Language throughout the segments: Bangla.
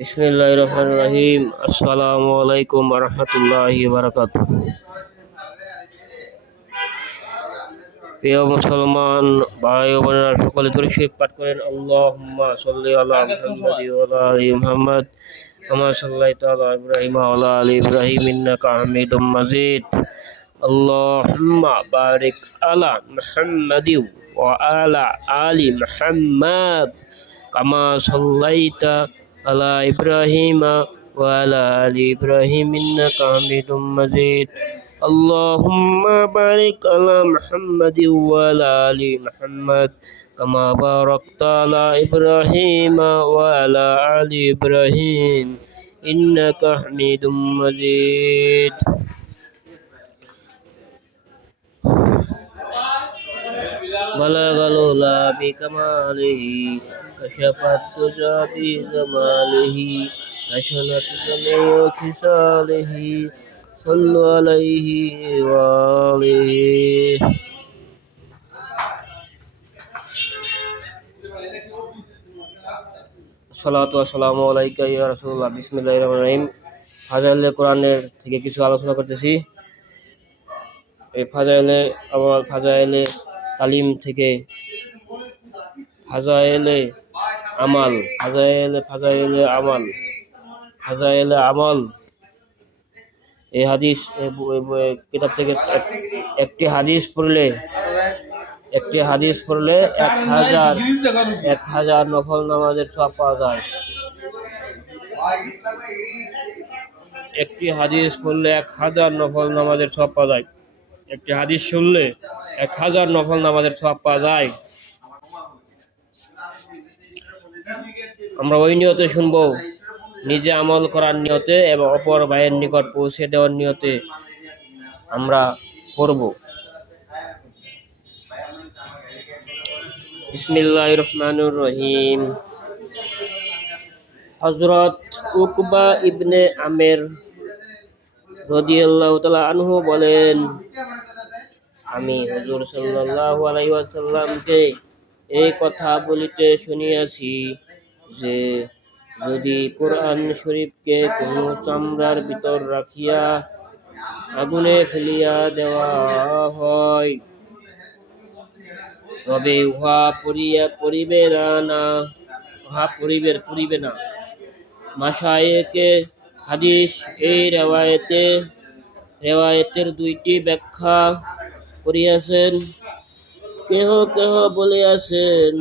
বিসমিল্লাহির রহমানির রহিম। আসসালামু আলাইকুম ওয়া রাহমাতুল্লাহি ওয়া বারাকাতুহু। প্রিয় মুসলমান ভাই ও বোনেরা, সকলে দরুদ শরীফ পাঠ করেন। আল্লাহুম্মা সাল্লি আলা মুহাম্মাদি ওয়া আলা আলি মুহাম্মাদ কামা সাল্লাইতা আলা ইব্রাহিম ওয়া আলা আলি ইব্রাহিম ইন্নাকা হামিদুম মাজিদ। আল্লাহুম্মা বারিক আলা মুহাম্মাদি ওয়া আলা আলি মুহাম্মাদ কামা সাল্লাইতা আলা ইব্রাহিম ওয়া আলা আলি ইব্রাহিম ইন্নাকা হামিদুম মাজিদ। আল্লাহুম্মা বারিক আলা মুহাম্মাদিন ওয়া আলা আলি মুহাম্মাদ কামা বারাকতা আলা ইব্রাহিম ওয়া আলা আলি ইব্রাহিম ইন্নাকা হামিদুম মাজিদ। বালাগাল উলা বিকামালিহি কাশাফাত তুজা বিজামালিহি হাসানাত জামিউ খিসালিহি সাল্লু আলাইহি ওয়া আলিহি। সালাতু ওয়াসসালামু আলাইকা ইয়া রাসূলুল্লাহ। বিসমিল্লাহির রহমানির রহিম। ফাজাইলে কোরআনের থেকে কিছু আলোচনা করতেছি। এই ফাজাইলে তালিম থেকে ফাজাইলে আমাল এই হাদিস কিতাব থেকে একটি হাদিস পড়লে 1000 নফল নামাজের সওয়াব পাওয়া যায়। একটি হাদিস পড়লে 1000 নফল নামাজের সওয়াব পাওয়া যায়। একটি হাদিস শুনলে 1000 নফল নামাজের সওয়াব পাওয়া যায়। আমরা ওই নিয়তে শুনবো, নিজে আমল করার নিয়তে এবং অপর ভাইয়ের নিকট পৌঁছে দেওয়ার নিয়তে আমরা করব। বিসমিল্লাহির রহমানির রহিম। হযরত উকবা ইবনে আমের রাদিয়াল্লাহু তাআলা আনহু বলেন, আমি হুজুর সাল্লাল্লাহু আলাইহি ওয়াসাল্লামকে এই কথা বলিতে শুনিয়াছি যে যদি কোরআন শরীফকে কোনো চামড়ার ভিতর রাখিয়া আগুনে ফেলিয়া দেওয়া হয় তবে উহা পরিবে না। মাশায়েখে হাদিস এই রেওয়ায়েতের দুইটি ব্যাখ্যা করিয়াছেন। কেহ বলিয়াছেন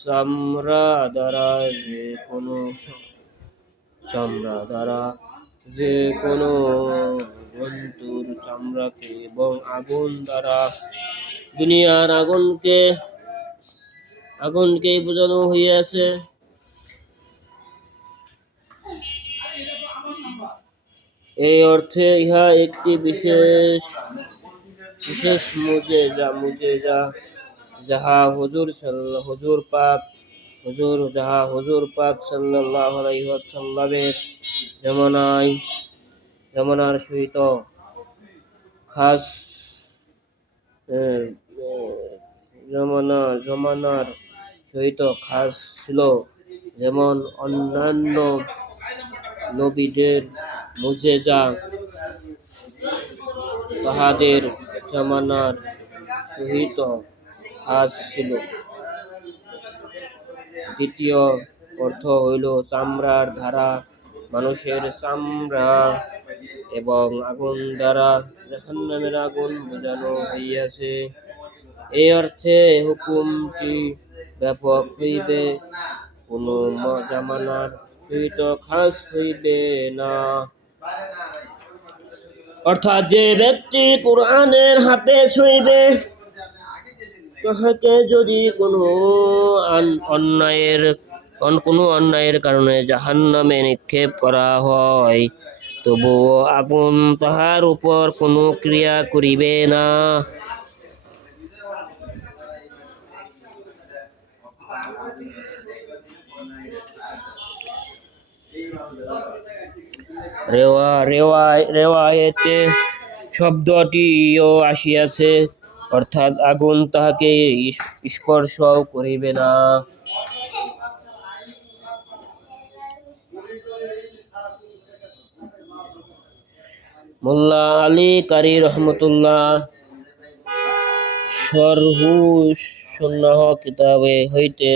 চামড়া দ্বারা যে কোনো জন্তুর চামড়াকে এবং আগুন দ্বারা দুনিয়ার আগুনকে বোঝানো হইয়াছে। এই অর্থে ইহা একটি বিশেষ মুজেজা যাহা হুজুর পাক সাল্লাল্লাহু আলাইহি ওয়াসাল্লামের জমানার সহিত খাস ছিল, যেমন অন্যান্য নবীদের মুজেজা তাহাদের জামানার সহিত খাস ছিল। দ্বিতীয় অর্থ হইল চামড়ার ধারা মানুষের চামড়া এবং আগুন দ্বারা জাহান্নামের আগুন বোঝানো হইয়াছে। এই অর্থে হুকুমটি ব্যাপক হইবে, কোন জামানার সহিত খাস হইবে না। অর্থাৎ যে ব্যক্তি কোরআনের হাতে ছুঁইবে তাহাকে যদি কোনো অন্যায়ের কারণে জাহান্নামে নিক্ষেপ করা হয় তবুও আগুন তাহার উপর কোনো ক্রিয়া করিবে না। রেওয়ায়েতে শব্দটিও আসিয়াছে, অর্থাৎ আগুন তাহাকে স্পর্শ করিবে না। মোল্লা আলী কারি রহমতুল্লাহ শরহু সুন্নাহ কিতাবে হইতে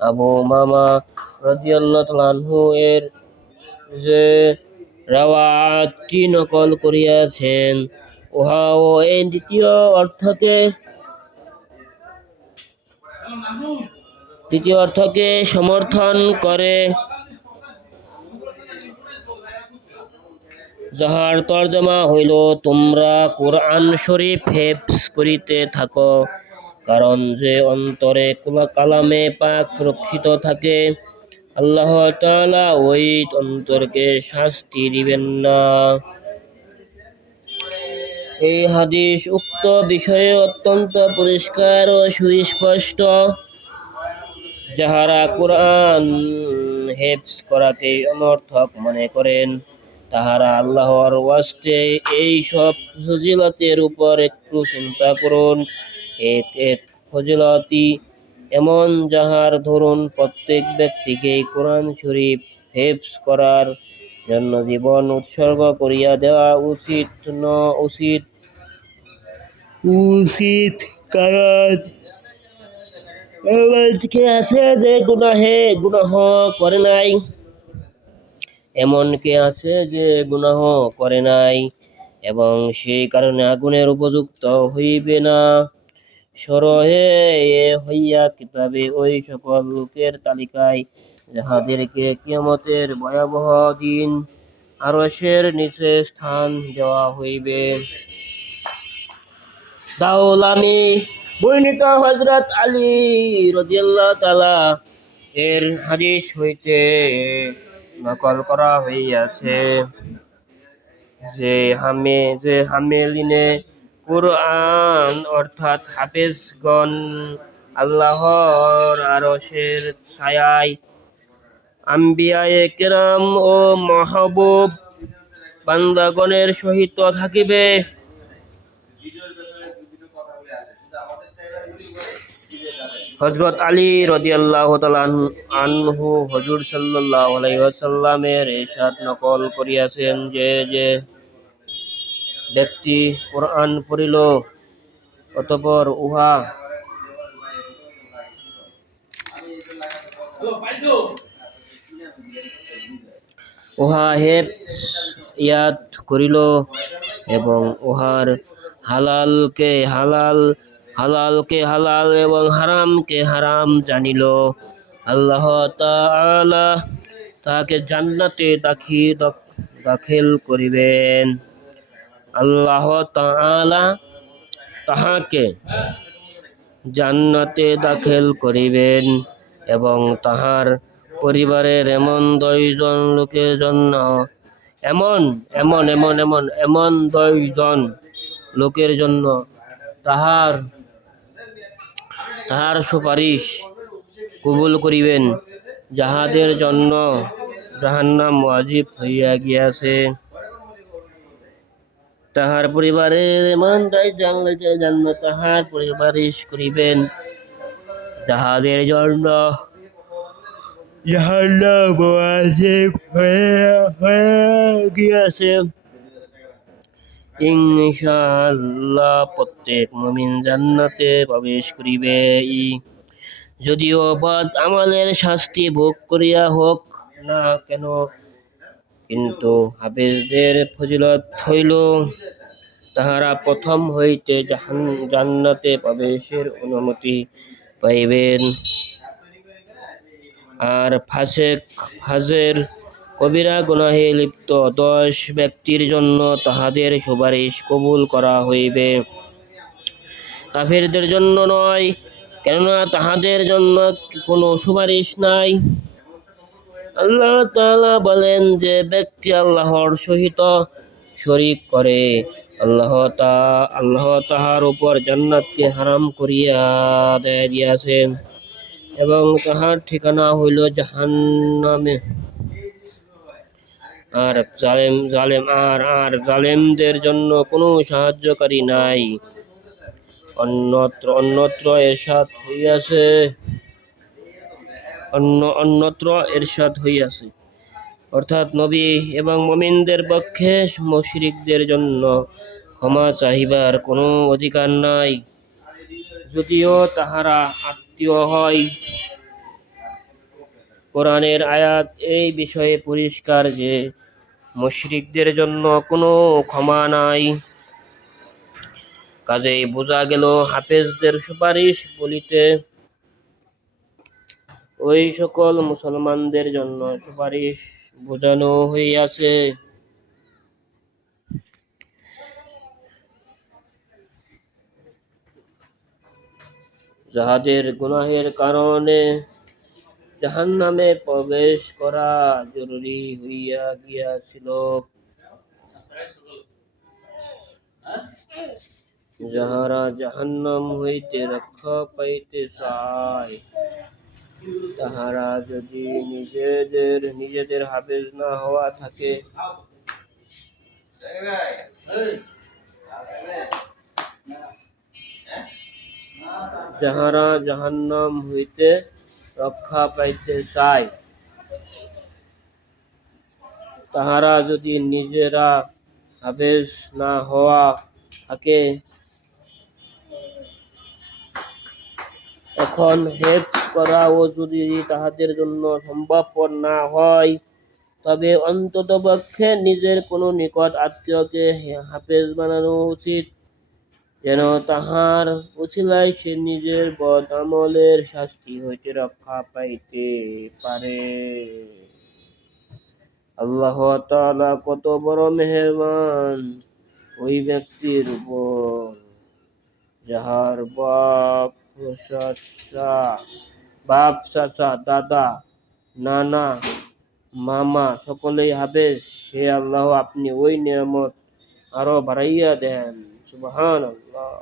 আবু মামা রাদিয়াল্লাহু তাআলা আনহু এর যে রাওয়াতটি নকল করিয়াছেন, উহাও এই দ্বিতীয় অর্থকে সমর্থন করে, যাহার তর্জমা হইল, তোমরা কুরআন শরীফ হেফজ করিতে থাকো, কারণ যে অন্তরে কালামে পাক রক্ষিত থাকে, আল্লাহ তাআলা ওই অন্তরকে শাস্তি দিবেন না। এই হাদিস উক্ত বিষয়ে অত্যন্ত পরিষ্কার ও সুস্পষ্ট। যাহারা কুরআন হেফজ করাকে অনর্থক মনে করেন, তাহারা আল্লাহর ওয়াস্তে এই সব ফজিলতের উপর একটু চিন্তা করুন। এক ফজিলতি এমন, যাহার ধরুন প্রত্যেক ব্যক্তিকেই কুরআন শরীফ হেফজ করার জন্য জীবন উৎসর্গ করিয়া দেওয়া উচিত, কারণ এমনকে আছে যে গুনাহ করে নাই এবং সেই কারণে আগুনের উপযুক্ত হইবে না। সরহে হইয়া কিতাবে ওই সকল লোকের তালিকায়, যাহাদেরকে কিয়ামতের ভয়াবহ দিন আরশের নিচে স্থান দেওয়া হইবে। দাওলামি বর্ণিত হযরত আলী রাদিয়াল্লাহু তাআলা এর হাদিস হইতে নকল করা হইয়াছে যে হামেলিনে কুরআন অর্থাৎ হাফেজগণ আল্লাহর আরশের ছায়ায় আম্বিয়ায়ে কেরাম ও মাহবুব বান্দাগণের সহিত থাকিবে। হযরত আলী রাদিয়াল্লাহু তাআলা আনহু হুজুর সাল্লাল্লাহু আলাইহি ওয়াসাল্লামের ইরশাদ নকল করিয়াছেন যে, যে ব্যক্তি কুরআন পড়িল অতঃপর উহা হেফজ ইয়াদ করিল এবং উহার হালালকে হালাল এবং হারামকে হারাম জানিল, আল্লাহ তাআলা তাহাকে জান্নাতে দাখিল করিবেন। আল্লাহ তাআলা তাহাকে জান্নাতে দাখিল করিবেন এবং তাহার পরিবারের এমন 10 জন লোকের জন্য তাহার সুপারিশ কবুল করিবেন, যাহাদের জন্য জাহান্নাম ওয়াজিব হইয়া গিয়াছে। তাহার পরিবারের এমন 10 জন লোকের জন্য তাহার সুপারিশ করিবেন, যাহাদের জন্য জাহান্নাম ওয়াজিব হইয়া গিয়াছে। ইনশাআল্লাহ প্রত্যেক মুমিন জান্নাতে প্রবেশ করিবে, যদিও বদ আমলের শাস্তি ভোগ করিয়া হোক না কেন। কিন্তু হাফেজদের ফজিলত হইল, তাহারা প্রথম হইতে জান্নাতে প্রবেশের অনুমতি পাইবেন। আর ফাজের কবিরা গুনাহে লিপ্ত 10 ব্যক্তির জন্য তাহাদের সুপারিশ কবুল করা হইবে, কাফিরদের জন্য নয়, কেননা তাহাদের জন্য কোনো সুপারিশ নাই। আল্লাহ তাআলা বলেন, যে ব্যক্তি আল্লাহর সহিত শরীক করে, আল্লাহ তাহার উপর জান্নাতকে হারাম করিয়া দিয়াছেন এবং তাহার ঠিকানা হইল জাহান্নামে। আর জালেমদের জন্য কোনো সাহায্যকারী নাই। অন্যত্র ইরশাদ হইয়াছে, অর্থাৎ নবী এবং মুমিনদের পক্ষে মুশরিকদের জন্য ক্ষমা চাহিবার কোনো অধিকার নাই, যদিও তাহারা আত্মীয় হয়। কোরআনের আয়াত এই বিষয়ে পরিষ্কার যে মুশরিকদের জন্য কোনো ক্ষমা নাই। কাজেই বোঝা গেল হাফেজদের সুপারিশ বলিতে ওই সকল মুসলমানদের জন্য সুপারিশ বোঝানো হইয়াছে যাহাদের গুনাহের কারণে জাহান্নামে প্রবেশ করা জরুরি হইয়া গিয়াছিল। যাহারা জাহান্নাম হইতে রক্ষা পাইতে চায়, তাহারা যদি নিজেদের হাফেজ না হওয়া থাকে, যাহারা জাহান্নাম হইতে রক্ষা পাইতে চায়, তাহারা যদি নিজেরা হাফেজ না হওয়া থাকে, এখন হেফজ করাও যদি তাহাদের জন্য সম্ভবপর না হয়, তবে অন্ততপক্ষে নিজের কোনো নিকট আত্মীয়কে হাফেজ বানানো উচিত, যেন তাহার উছিলায় সে নিজের বদ আমলের শাস্তি হইতে রক্ষা পাইতে পারে। আল্লাহ তাআলা কত বড় মেহেরবান ওই ব্যক্তির উপর যাহার বাপ চাচা, দাদা, নানা, মামা সকলেই হাফেজ। হে আল্লাহ, আপনি ওই নিয়ামত আরো বাড়াইয়া দেন। সুবহানাল্লাহ।